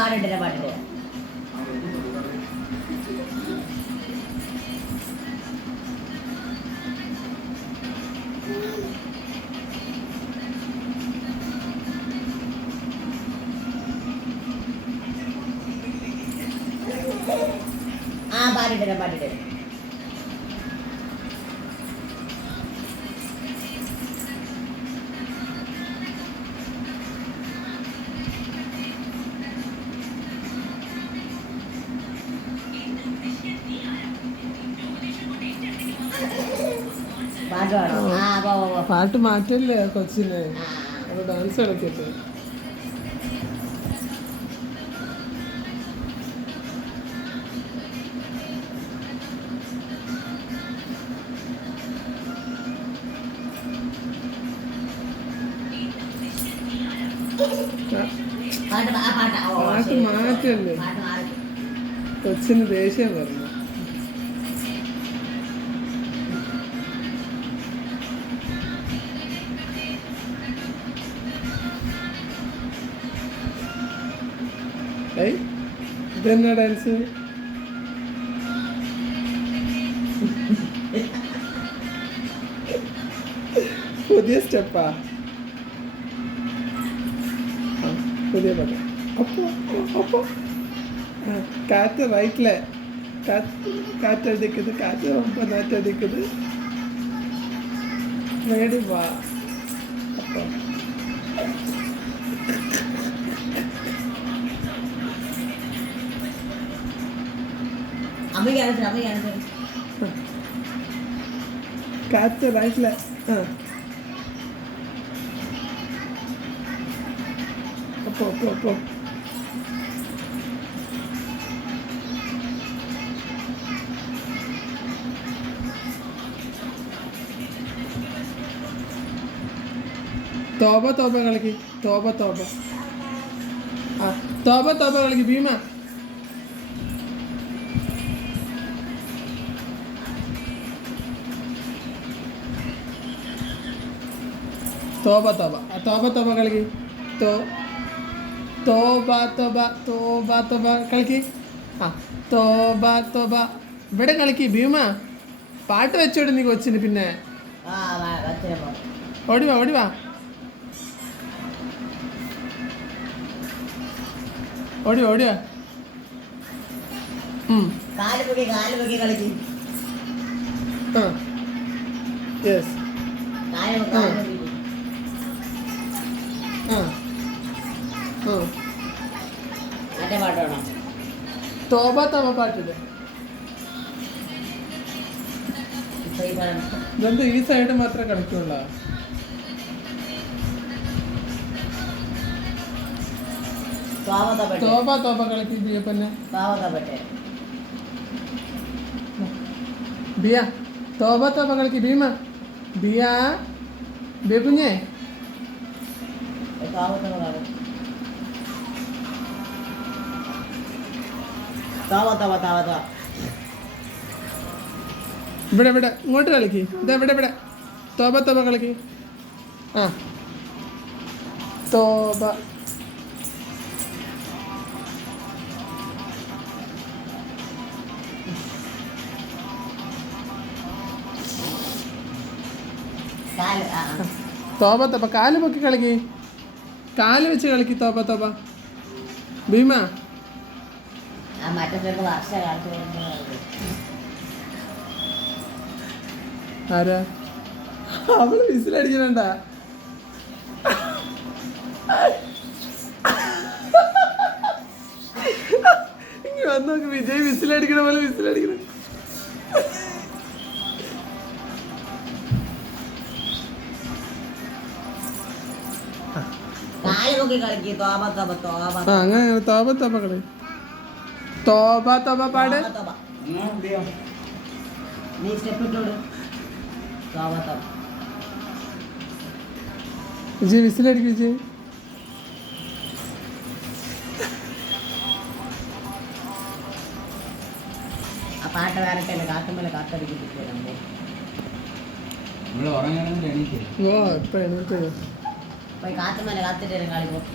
പാടിട്ടില്ല പാട്ടിൽ. ആ പാടിട്ടില്ല പാട്ടിട്ട് പാട്ട് മാറ്റല്ലേ കൊച്ചിനെ. അത് ഡാൻസ് കളിക്കട്ടെ. പാട്ട്. മാറ്റല്ലേ? കൊച്ചിന് ദേഷ്യം പറഞ്ഞു ഏയ് ഇതെന്നാ ഡാൻസ് പുതിയ സ്റ്റെപ്പാ ആ, പുതിയ പാട്ട് അപ്പോ അപ്പോ ആ, കാറ്റ് റൈറ്റില് കാറ്റ് കാറ്റടിക്കുന്നത് കാറ്റ് ரொம்ப നാറ്റടിക്കുന്നത് മേടി വാ അപ്പോ അമ്മയ്ക്ക് അനുസരിച്ച് അമ്മയ്ക്ക് അനുസരിച്ച് കാറ്റ് റൈറ്റിൽ ആ അപ്പോ അപ്പോ അപ്പോ തോപ തോപ കളിക്ക് തോപ തോപ ആ തോപ തോപ കളിക്ക് ഭീമ തോപ ആ തോപ തോപ കളിക്ക്. തോ തോബ തോബ തോബ തോബ കളിക്ക്. ആ തോബ തോബ ഇവിടെ കളിക്ക് ഭീമ. പാട്ട് വെച്ചോട് നീ കൊച്ചിന് പിന്നെ. ഓടിവാ അച്ഛനെ പോ. ഓടി വാ ഓടി വാ. ഓടി വാ, ഓടി വാ. ഉം. കാൽ പൊക്കി കാൽ പൊക്കി കളിക്കും. ആ. യെസ് ആ. മറ്റേ തോബ തോബ പാട്ടില്ല? ഇപ്പൊ ഈ പാടണം ഇതെന്താ ഈ സൈഡ് മാത്രമേ കളിക്കുള്ള. ബിയ തോബ തോപ കളിക്ക്. ഭീമ ബിയ ബിയ കുഞ്ഞേ സ്വാഗത ഇവിടെ ഇവിടെ. ഇങ്ങോട്ട് കളിക്ക്. ഇതാ ഇവിടെ ഇവിടെ. തോബ തോബ കളിക്ക്. ആ. തോബ തോബ കാൽ പൊക്കി കളിക്ക്. കാൽ വെച്ച് കളിക്ക് തോപ്പ തോപ്പ. ഭീമ. ആരാ? അവൾ വിസിലടിക്കണണ്ട? ഇങ്ങനെ വന്നോക്ക് വിജയ് വിസിലടിക്കണ പോലെ വിസിലടിക്കണ. അങ്ങനെ തോപ തോപ കളി. തോപ തോപ പാട്. നീ സ്റ്റെപ്പ് ഇട്ടോട്. തോമ തോമ വിജയ് വിസിലടിക്കും വിജയ് പാട്ട് വരട്ടെ കാട്ടുമ്പോൾ എണീറ്റില്ല ഓ ഇപ്പൊ എണീറ്റ്. போய் காத்து மேலே காத்துட்டு இருங்க அழைப்போம்